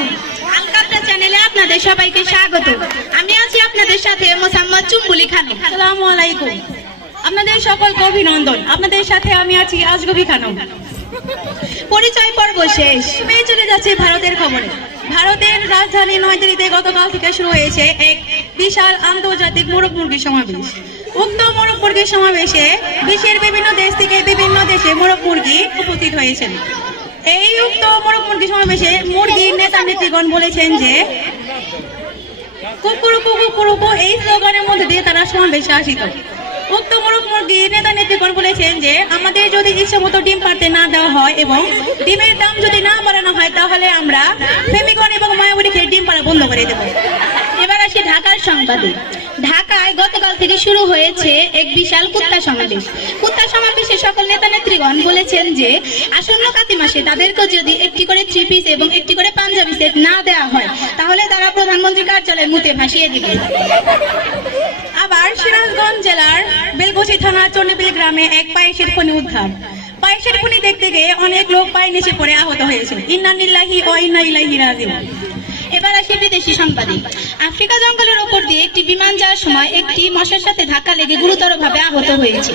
আলাইকুম। আলকাতরা চ্যানেলে আপনাদের সবাইকে স্বাগত। আমি আছি আপনাদের সাথে মোসাম্মদ চুম্বুলি খানম। আসসালামু আলাইকুম। আপনাদের সকলকে অভিনন্দন। আপনাদের সাথে আমি আছি আজগবি খানম। পরিচয় পর্ব শেষ, পেয়ে চলে যাচ্ছে ভারতের খবরে। ভারতের রাজধানী নয়াদিল্লিতে গতকাল থেকে শুরু হয়েছে এক বিশাল আন্তর্জাতিক মোরগ মুরগির সমাবেশ। উক্ত মোরগ মুরগির সমাবেশে বিশ্বের বিভিন্ন দেশ থেকে বিভিন্ন দেশে মোরগ মুরগি উপস্থিত হয়েছেন। এই উক্ত মোরগ মুরগি সমাবেশে মুরগির নেতা নেত্রীগণ বলেছেন যে কুকুরুকু কুকুরুকু এই স্লোগানের মধ্যে দিয়ে তারা সমাবেশে আসিত। উক্ত মোরগ মুরগির নেতা নেত্রীগণ বলেছেন যে আমাদের যদি ইচ্ছে মতো ডিম পারতে না দেওয়া হয় এবং ডিমের দাম যদি না বাড়ানো হয় তাহলে আমরা ফেমিকন এবং মায়াবতী খেয়ে ডিম পাড়া বন্ধ করে দেবো। এবার আসি ঢাকার সংবাদে। ঢাকায় গতকাল থেকে শুরু হয়েছে এক বিশাল কুত্তা সমাবেশ। কুত্তা সমাবেশে সকল নেতা নেত্রীগণ বলেছেন যে আসন্ন কাতি মাসে তাদেরকে যদি একটি করে থ্রি পিস এবং একটি করে পাঞ্জাবি সেট না দেওয়া হয় তাহলে তারা প্রধানমন্ত্রী কার্যালয়ের মুতে ভাসিয়ে দিবে। আবার সিরাজগঞ্জ জেলার বেলকুচি থানার চন্ডীবিল গ্রামে এক পায়েসের খনি উদ্ধার। পায়েসের খনি দেখতে গিয়ে অনেক লোক পায়ে নিচে পড়ে আহত হয়েছে। ইন্না লিল্লাহি ওয়া ইন্না ইলাইহি রাজিউন। এবার আসি বিদেশি সংবাদে। আফ্রিকা জঙ্গলের ওপর দিয়ে একটি বিমান যাওয়ার সময় একটি মশার সাথে ধাক্কা লেগে গুরুতরভাবে আহত হয়েছে।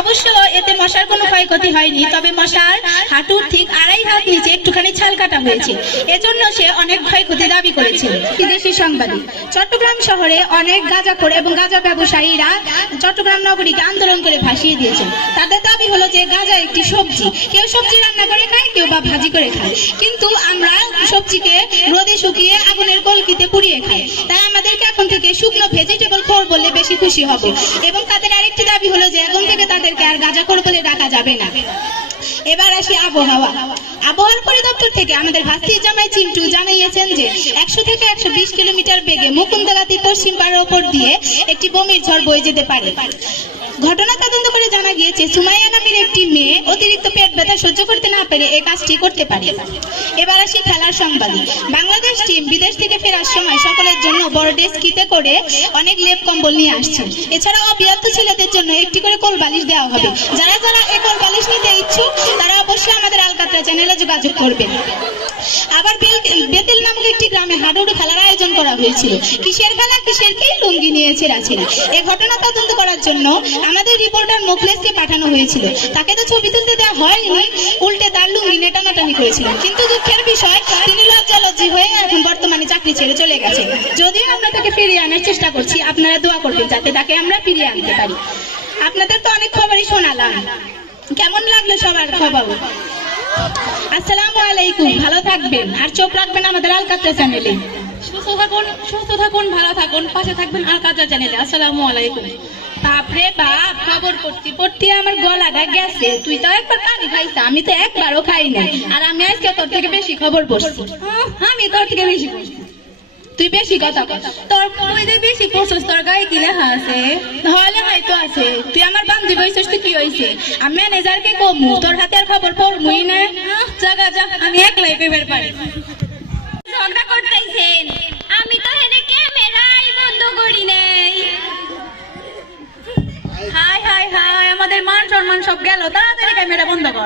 অবশ্য এতে মশার কোনো ক্ষয়ক্ষতি হয়নি, তবে মশার হাঁটুর ঠিক 2.5 হাত নিচে একটুখানি ছাল কাটা হয়েছে। এজন্য সে অনেক ক্ষয়ক্ষতি দাবি করেছে। বিদেশি সংবাদে চট্টগ্রাম শহরে অনেক গাঁজাখোর এবং গাঁজা ব্যবসায়ীরা চট্টগ্রাম নগরীকে আন্দোলন করে ভাসিয়ে দিয়েছেন। তাদের দাবি হলো যে গাঁজা একটি সবজি, কেউ সবজি রান্না করে খায়, কেউ বা ভাজি করে খায়, কিন্তু আমরা সবজিকে রোদে শুকিয়ে আগুনের কলকিতে পুড়িয়ে খাই। তাই আমাদেরকে এখন থেকে শুকনো ভেজিটেবল খোর বললে বেশি খুশি হব। এবং তাদের আরেকটি দাবি হলো যে এখন থেকে তাদেরকে আর গাঁজাখোর বলে ডাকা যাবে না। এবার আসি আবহাওয়া। আবহাওয়ার পরিদপ্তর থেকে আমাদের ভাস্তি জামাই চিন্টু জানিয়েছেন যে 100 থেকে 120 কিলোমিটার বেগে মুকুন্দগাতি পশ্চিম পাড়ের ওপর দিয়ে একটি বমির ঝড় বয়ে যেতে পারে। ঘটনা তদন্ত করে জানা গিয়েছে সুমাইয়া নামের একটি মেয়ে অতিরিক্ত পেট ব্যথা সহ্য করতে না পেরে এই কাজটি করতে পারে। এবার আসি খেলার সংবাদে। বাংলাদেশ টিম বিদেশ থেকে ফেরার সময় সকলের জন্য বড় ডেস্কিতে করে অনেক লেপ কম্বল নিয়ে আসছে। এছাড়াও অবিবাহিত ছেলেদের জন্য একটি করে কোল বালিশ দেওয়া হবে। যারা যারা এই কোল বালিশ নিতে ইচ্ছুক তারা অবশ্যই আমাদের আলকাতরা চ্যানেলে যোগাযোগ করবেন। আবার বেতেল নামক একটি গ্রামে হাডুডু খেলার আয়োজন করা হয়েছিল। কিসের খেলা, কিসের কি, লুঙ্গি নিয়ে ছেঁড়াছেড়ি। এই ঘটনা তদন্ত করার জন্য আমাদের রিপোর্টার মুখলেসকে পাঠানো হয়েছিল। তাকে তো ছবি তুলতে দেওয়া হয়নি, উল্টে তার লুঙ্গি নিয়ে টানাটানি করেছিলেন। কিন্তু দুঃখের বিষয় তিনি লজ্জালজ্জি হয়ে এখন বর্তমানে চাকরি ছেড়ে চলে গেছেন। যদিও আমরা তাকে ফিরিয়ে আনার চেষ্টা করছি, আপনারা দোয়া করবেন যাতে তাকে আমরা ফিরিয়ে আনতে পারি। আপনাদের তো অনেক খবরই শোনালাম, কেমন লাগলো সবার খবর? আসসালামু আলাইকুম। ভালো থাকবেন আর চোখ রাখবেন আমাদের আলকাতরা চ্যানেলে। সুস্থ থাকুন, ভালো থাকুন, পাশে থাকবেন আলকাতরা চ্যানেলে। আসসালামু আলাইকুম। বাপরে বাপ, খবর পড়তে পড়তে আমার গলাটা গেছে। তুই তো একবার পানি খাইছ, আমি তো একবারও খাই নাই। আর আমি আজকে তোর থেকে বেশি খবর পড়ছি। আমি তোর থেকে বেশি পড়ছি। তুই বেশি কথা কর। তোর তুই যে বেশি পড়ছিস, তোর গায়ে কি লেখা আছে? হলে হয়তো আছে। তুই আমার বান্ধবী হইছিস, তুই কি হইছে? আমি ম্যানেজারকে কমু, তোর হাতে আর খবর পড়মুই না। জাগা যা, আমি একলাই পেপার পারি। ঝগড়া করতেছেন, আমি তো হেনে ক্যামেরাই বন্ধ করি নাই। হাই হাই হাই, আমাদের মান সম্মান সব গেল। তাড়াতাড়ি ক্যামেরা বন্ধ কর।